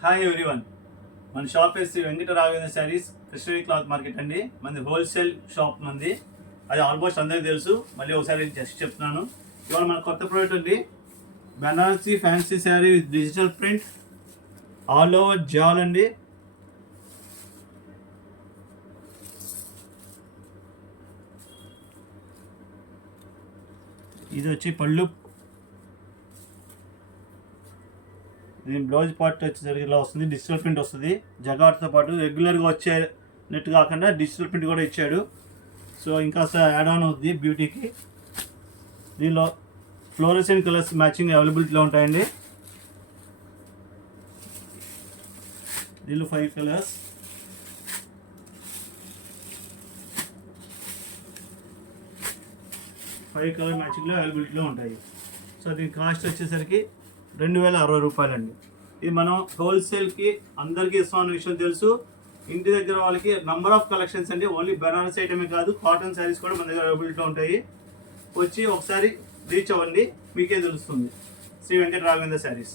Hi everyone, మన shop Sri Venkata Raghavendra sarees Krishnagiri cloth market అండి. మనది హోల్సేల్ షాప్ మంది. అది ఆల్మోస్ట్ అందరికీ తెలుసు. మళ్ళీ ఒకసారి జస్ట్ చెప్తున్నాను. ఇవాళ మన కొత్త ప్రోడక్ట్ అండి, Banarasi fancy sari with digital print all over జాల్ అండి. ఇది వచ్చి పళ్ళు, దీని బ్లౌజ్ పార్ట్ వచ్చేసరికి ఇలా వస్తుంది. డిజిటల్ ప్రింట్ వస్తుంది. జగాట్తో పాటు రెగ్యులర్గా వచ్చేనట్టు కాకుండా డిజిటల్ ప్రింట్ కూడా ఇచ్చాడు. సో ఇంకా యాడ్ ఆన్ అవుతుంది బ్యూటీకి. దీనిలో ఫ్లోరెసెంట్ కలర్స్ మ్యాచింగ్ అవైలబిలిటీలో ఉంటాయండి. దీనిలో 5 కలర్స్. కలర్ మ్యాచింగ్లో అవైలబిలిటీలో ఉంటాయి. సో దీని కాస్ట్ వచ్చేసరికి 2060 రూపాయలండి. ఇది మనం హోల్సేల్కి అందరికీ ఇస్తామన్న విషయం తెలుసు. ఇంటి దగ్గర వాళ్ళకి నంబర్ ఆఫ్ కలెక్షన్స్ అండి. ఓన్లీ బెనారస్ ఐటమే కాదు, కాటన్ శారీస్ కూడా మన దగ్గర అవైలబిలిటీలో ఉంటాయి. వచ్చి ఒకసారి రీచ్ అవ్వండి, మీకే తెలుస్తుంది. శ్రీ వెంకట రాఘవేంద్ర శారీస్.